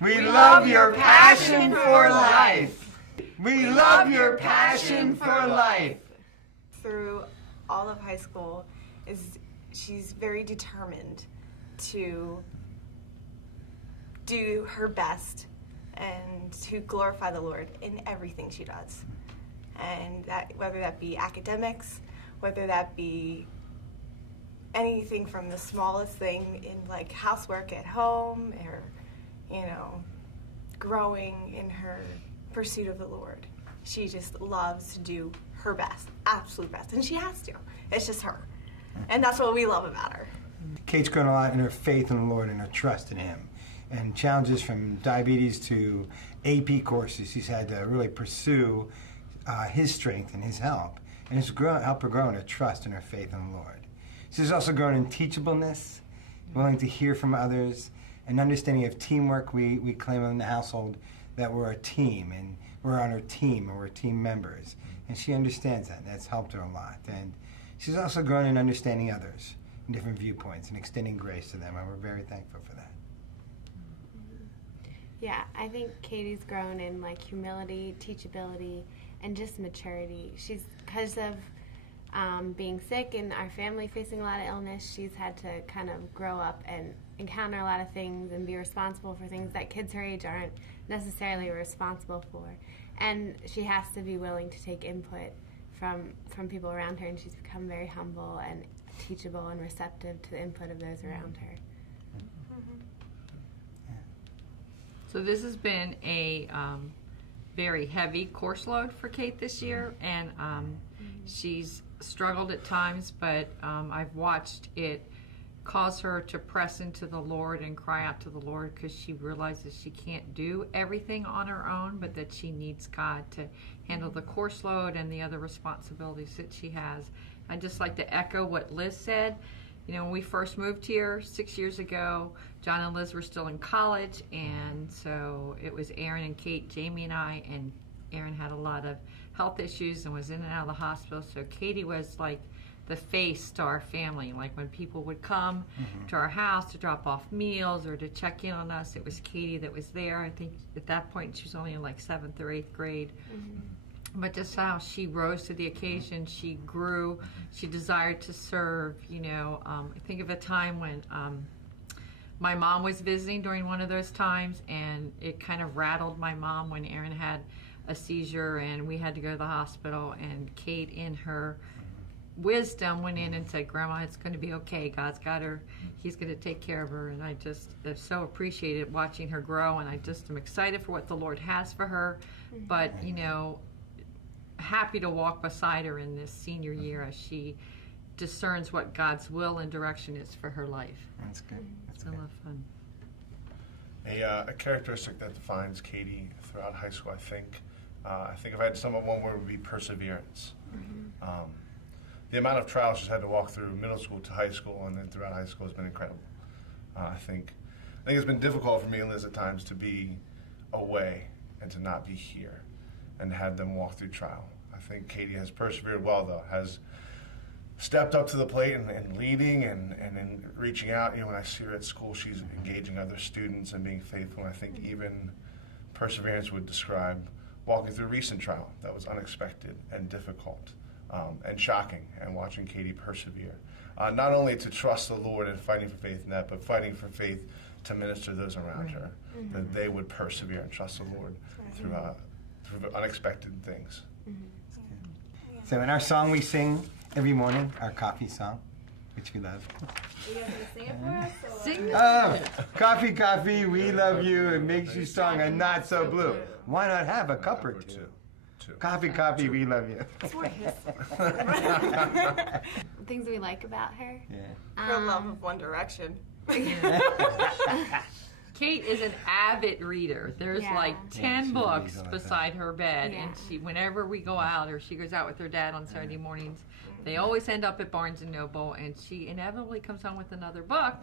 We love your passion for life. We love your passion for life. Through all of high school, she's very determined to do her best and to glorify the Lord in everything she does. And that, whether that be academics, whether that be anything from the smallest thing in like housework at home, or, you know, growing in her pursuit of the Lord. She just loves to do her best, absolute best, and she has to. It's just her. And that's what we love about her. Kate's grown a lot in her faith in the Lord and her trust in Him. And challenges from diabetes to AP courses, she's had to really pursue His strength and His help. And it's helped her grow in her trust and her faith in the Lord. She's also grown in teachableness, willing to hear from others, and understanding of teamwork. We claim in the household that we're a team, and we're on her team, and we're team members. And she understands that, and that's helped her a lot. And she's also grown in understanding others and different viewpoints and extending grace to them, and we're very thankful for that. Yeah, I think Katie's grown in like humility, teachability, and just maturity. She's, because of being sick and our family facing a lot of illness, she's had to kind of grow up and encounter a lot of things and be responsible for things that kids her age aren't necessarily responsible for. And she has to be willing to take input from people around her, and she's become very humble and teachable and receptive to the input of those around her. So this has been a very heavy course load for Kate this year, and she's struggled at times, but I've watched it cause her to press into the Lord and cry out to the Lord, because she realizes she can't do everything on her own, but that she needs God to handle the course load and the other responsibilities that she has. I'd just like to echo what Liz said. You know, when we first moved here 6 years ago, John and Liz were still in college, and so it was Aaron and Kate, Jamie and I, and Aaron had a lot of health issues and was in and out of the hospital, so Katie was like the face to our family. Like when people would come to our house to drop off meals or to check in on us, it was Katie that was there. I think at that point she was only in like 7th or 8th grade. But just how she rose to the occasion, she grew, she desired to serve. You know, I think of a time when my mom was visiting during one of those times, and it kind of rattled my mom when Aaron had a seizure and we had to go to the hospital, and Kate, in her wisdom, went in and said, "Grandma, it's going to be okay. God's got her. He's going to take care of her." And I just have so appreciated watching her grow, and I just am excited for what the Lord has for her. But, you know, happy to walk beside her in this senior year as she discerns what God's will and direction is for her life. That's good. That's It's a lot of fun. A characteristic that defines Katie throughout high school, I think if I had to sum up one word, it would be perseverance. The amount of trials she's had to walk through middle school to high school and then throughout high school has been incredible. I think it's been difficult for me and Liz at times to be away and to not be here and have them walk through trial. I think Katie has persevered well, though, has stepped up to the plate and leading and in reaching out. You know, when I see her at school, she's engaging other students and being faithful. And I think even perseverance would describe walking through a recent trial that was unexpected and difficult and shocking, and watching Katie persevere. Not only to trust the Lord and fighting for faith in that, but fighting for faith to minister to those around her, that they would persevere and trust the Lord through unexpected things. So in our song we sing every morning, our coffee song, which we love. Are you guys going to sing it for us? Or? Sing Oh, coffee, coffee, we love you. It makes you strong and not so blue. Why not have a cup or two? Coffee, coffee, we love you. Things we like about her. Yeah. Her love of One Direction. Kate is an avid reader. There's like 10 she books reads a lot. beside her bed, and she, whenever we go out or she goes out with her dad on Saturday mornings, they always end up at Barnes and Noble, and she inevitably comes home with another book,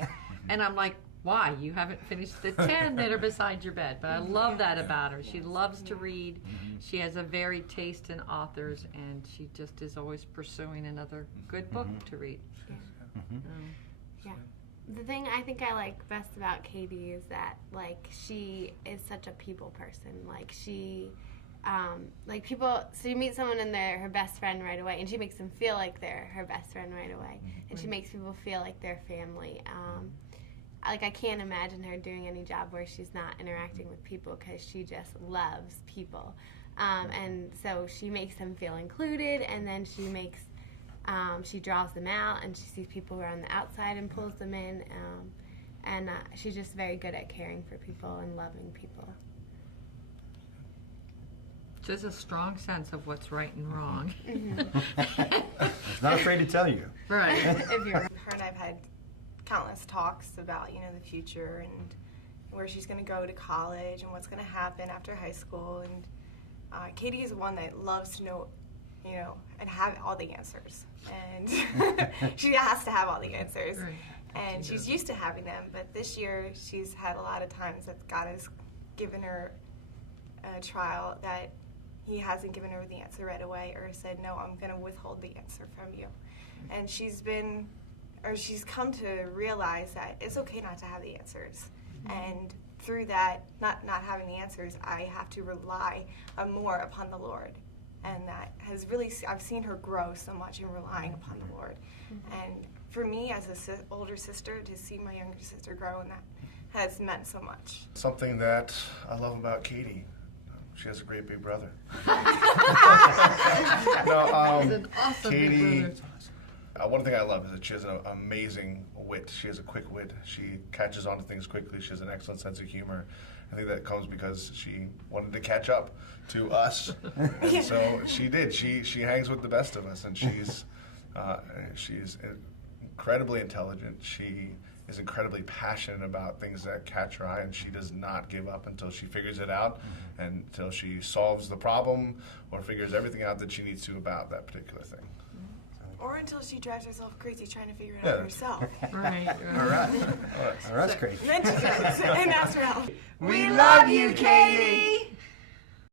and I'm like, why? You haven't finished the 10 that are beside your bed. But I love that about her. She loves to read. She has a varied taste in authors, and she just is always pursuing another good book to read. Yeah. The thing I think I like best about Katie is that, like, she is such a people person. Like, she, like, people, so you meet someone and they're her best friend right away, and she makes them feel like they're her best friend right away. And she makes people feel like they're family. Like, I can't imagine her doing any job where she's not interacting with people, because she just loves people. And so she makes them feel included, and then she makes, she draws them out, and she sees people who are on the outside and pulls them in. And she's just very good at caring for people and loving people. Just a strong sense of what's right and wrong. It's not afraid to tell you. Right. If you're Her and I've had countless talks about, the future and where she's going to go to college and what's going to happen after high school. And Katie is one that loves to know, and have all the answers. And she has to have all the answers. Right. And she's used to having them. But this year, she's had a lot of times that God has given her a trial that He hasn't given her the answer right away, or said, no, I'm going to withhold the answer from you. And she's come to realize that it's okay not to have the answers. And through that, not having the answers, I have to rely more upon the Lord. And that has really, I've seen her grow so much in relying upon the Lord. And for me, as an older sister, to see my younger sister grow, and that has meant so much. Something that I love about Katie, she has a great big brother. He's an awesome big Katie, brother. one thing I love is that she has an amazing wit. She has a quick wit. She catches on to things quickly. She has an excellent sense of humor. I think that comes because she wanted to catch up to us, and so she did. She hangs with the best of us, and she's incredibly intelligent. She is incredibly passionate about things that catch her eye, and she does not give up until she figures it out, and until she solves the problem or figures everything out that she needs to about that particular thing. Or until she drives herself crazy trying to figure it Yeah. out herself. Right. All right. All right, that's great. And then she does, and that's her help. We love you, Katie!